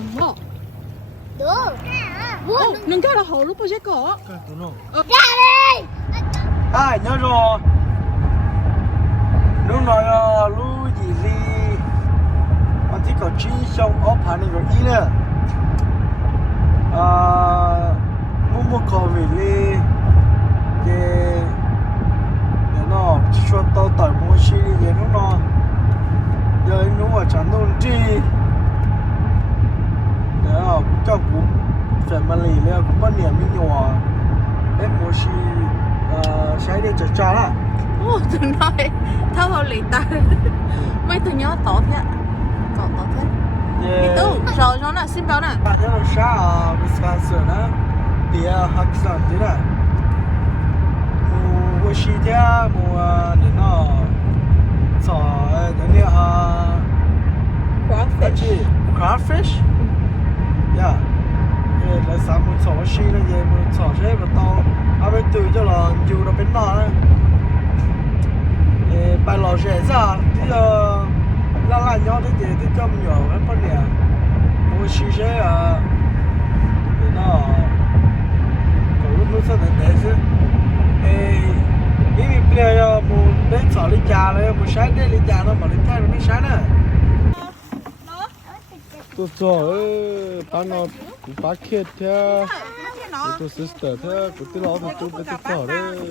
Một. Được. Nâng cao là hồ lúc bao giờ có. Ra đi. À nhớ rồi. Lúc nói lúc gì gì mà chỉ có chi xong ốp hành này rồi ý nữa. Mua cò về đi cái nó cho tao tỏi mua xí cái nó giờ nó ở chẳng đâu chi đó cho cũng phải mà lì lên cũng bắt niệm như nhỏ em mua xí sai để cho cha đó. Ồ, đừng nói. Thao vào lì ta. Mấy tôi nhớ tổ thế. Tổ thế. Đi tu, rồi nó nè, xin báo nè. Bạn nhớ là xa ở Wisconsin á thì Hudson thế này mua xí thế mua để nó xỏ để Crawfish. Crawfish yeah là sao muốn xỏ xí là gì muốn xỏ thế mà tao à bây từ cho là dù nó bên nọ đấy bài lò rẻ ra thì là nhau thế gì thì cầm nhỏ cái con này mua xí thế để nó có lúc nó sẽ đến đấy chứ ý vì bây giờ mua bên xỏ lên trà này mua sáng đây lên trà nó mà lên thay nó mới sáng nè tôi sợ bán nó bán kia theo tôi sister theo tôi lo thì tôi biết tôi sợ đấy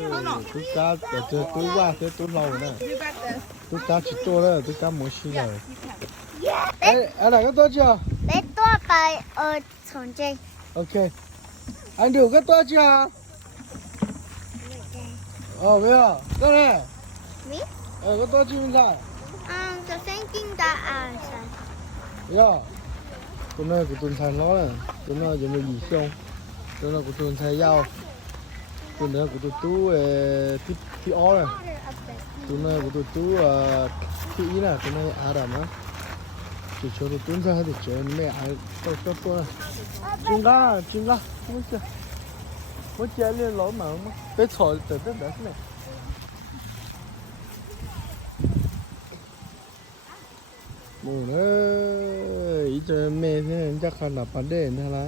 tôi cá để chơi tôi qua thế tôi lâu nè tôi cá chỉ tôi đấy tôi cá mua xí rồi anh này có tốt chưa Bé to bài ở phòng chơi. ok anh đủ có tốt chưa bây giờ tốt này Mi? có tốt chưa mình lại Tôi xem kinh đã sao? dạ tụi này của tụi thầy nói này tụi nó giờ mình gì không tụi nó của tụi thầy giao tụi nó của tụi tú thi ó này tụi nó của tụi tú thi ý này tụi nó à đàm á chỉ cho tụi tú ra thì chơi mẹ ai cho tôi này chim ra muốn chơi lên lỗ mà không bé thổi từ từ đấy này mùa đó ý cho mẹ thế chắc khăn là bán đèn thế là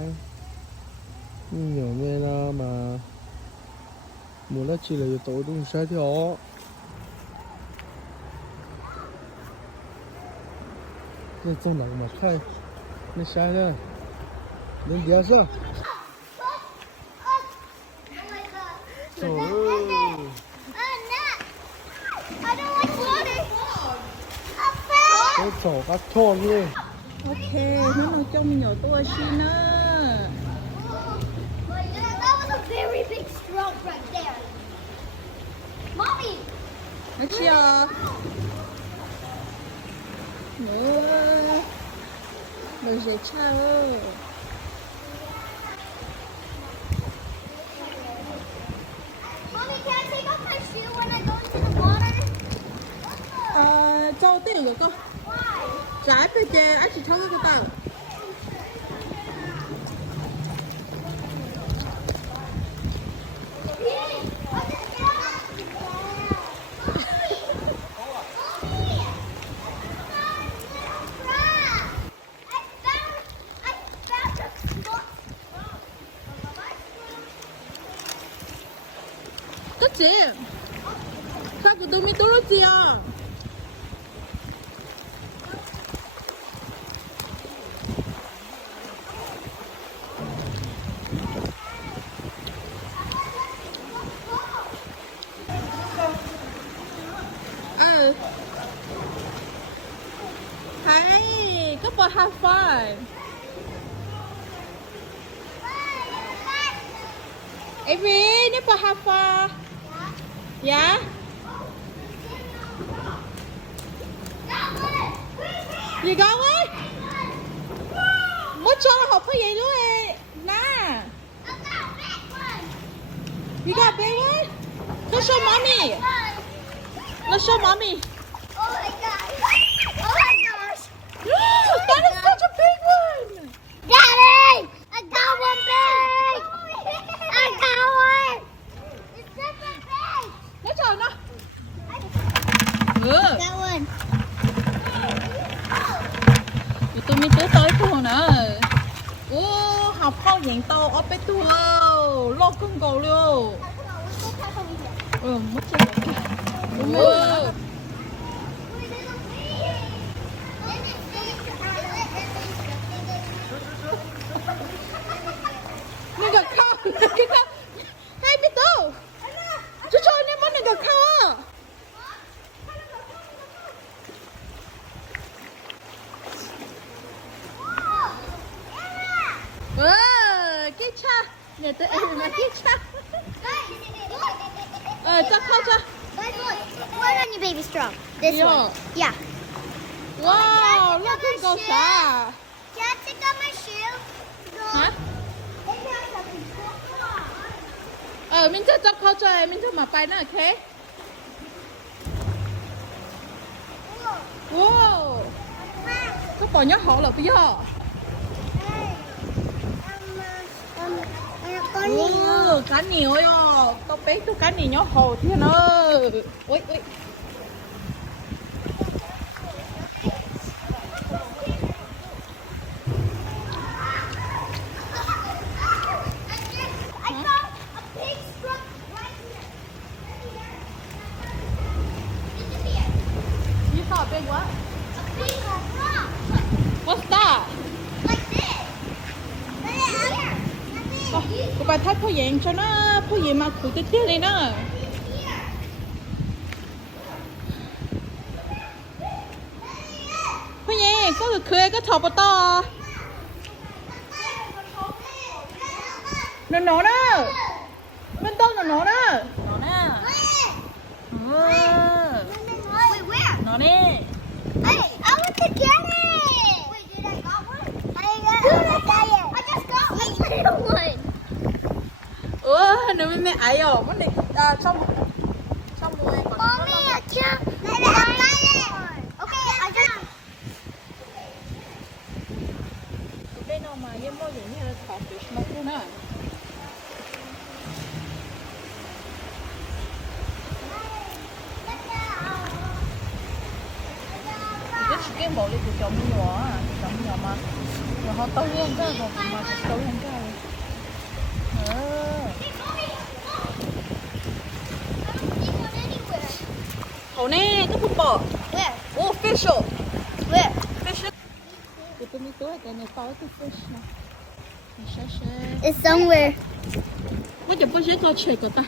nhiều mẹ nó mà mùa đó chỉ là tối đúng sai thì họ nên trong đó mà khai nên sai đấy nên giờ sao trời ơi cái chỗ các thôn đi Ok, nó nói trong nhỏ tôi xin á. That was a very big stroke right there. Mommy. Nó chưa? Nữa. Đừng dễ chào. Mommy, can I take off my shoe when I go into the water? Châu tiền được không? Why? Trái về chè, anh chỉ thâu cái tàu. 그치? 자꾸 놈이 떨어지야. Hey, go for have fun. Avery, đi for have fun. Yeah? Gì con ơi? Mới cho nó học cái gì nữa ê. Nè. You got big one? Let's show mommy. Let's show mommy. Oh my gosh. Oh my gosh. That is such a big one. Daddy, I got one big. I got one. It's super big. Nó chờ nó. That one. Tụi tôi mới tới cô nữa. học phao hiện tàu ở bên tu lo con cầu luôn mất chân nè gặp khao hai bên tu chú cho nên mất nè gặp khao cái cha nhà tôi em là cái cha cho khao cho Why don't you baby straw? This Yeah. one. Yeah. wow lo con cầu xả Can I take out my shoe? hả Maybe I have to go. mình cho khao cho em mình cho mà bay nữa ok wow có bỏ nhớ họ là bây giờ cá nhiều ơi có bé tôi cá nhiều nhớ hồ thiên ơi ôi ôi you saw a big what what's that cô bà thấy phô diện cho nó phô diện mà cụ tích tiết đi nữa phô diện có được khơi có thọc vào to nó đó bên to nó đó Wait, where? nó nè Hey, I want to get it. Wait, did I got one? I just got a little one. nó mới ấy rồi vấn đề trong mùi còn Mommy, I can't. I got it. Okay, I just. đây nào mà em bao giờ như là thọc fish mất luôn á cái chicken bò đi từ chồng nhỏ à chồng nhỏ mà họ tao hơn cái mà tao hơn cái hậu nè cái bún bò Where? oh fish Where? fish cái tôi mới tối cái này to cái fish nè It's somewhere. có chụp cái có chơi có ta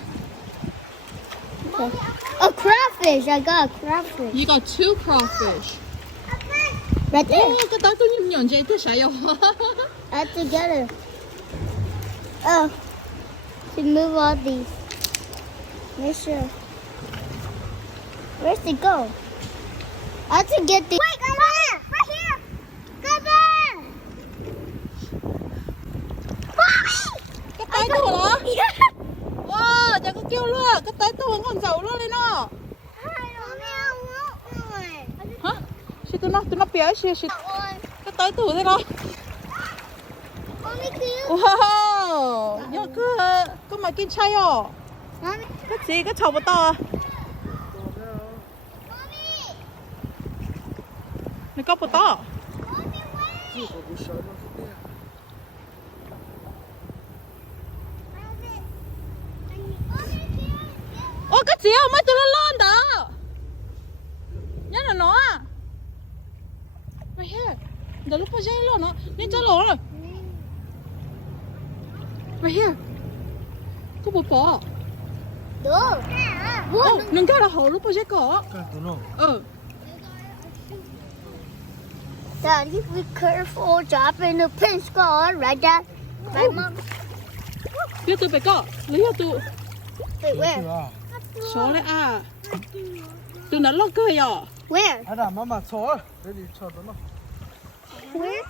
A crawfish. I got a crawfish. you got 2 crawfish Right there. cái đó tôi nhìn nhận vậy tôi sợ rồi Add together. Oh. To move all these. Make sure. Where's it go? I have to get the. Wait, come here! Right here! Come there! Mommy! cái tay tôi hả wow chẳng có kêu luôn cái tay tôi vẫn còn dầu luôn lên nó hả chị tôi nó bé chị cái tay tôi thế đó wow nhớ cứ mà kinh chay à cái gì cái chậu bò to này có bò to ô cái gì không mấy tụi nó lên đó nhớ là nó à mày hết giờ lúc có dây luôn nó nên cho lỗ rồi mày hết có bò bò ô đừng cái là hồ lúc có dây cỏ Dad, you be careful dropping the pin skull, right, Dad? Right, Mom? biết tôi phải có lấy cho tôi Wait, where? số đấy à tôi nó lóc cười à Where? Ada mama cho để đi cho nó Where?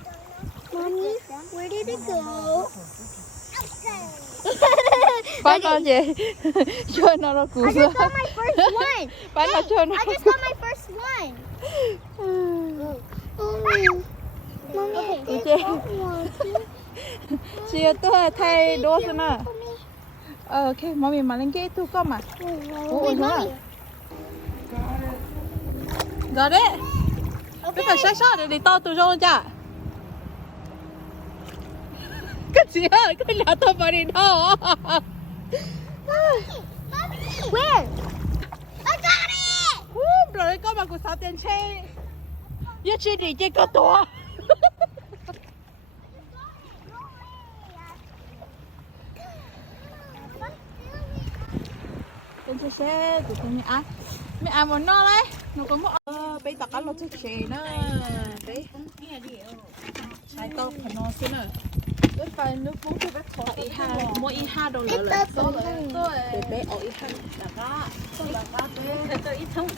Mommy, where did it go? Bác con gì chơi nó nó cú I just got my first one. Bác nó chơi nó I just got my first one. Mommy, Okay. Chị tôi thay đố xem nào ok mommy mà lên cái tu con mà ôi Mommy. got it cái phải sai sai để to từ rồi chả cái gì á cái nhà tôi vào đi đâu Where? I got it! rồi có mà của sao tiền chơi nhất chi đi chơi có to tên chơi xe tụi tôi mẹ ăn món no đấy nó có một bây giờ các lô chơi chơi nữa đấy hai tô phần no xí nữa với phần nước bún cái bát thọ ý ha mỗi ý ha đồ lửa lửa để bé ở ý ha là có bé ít thông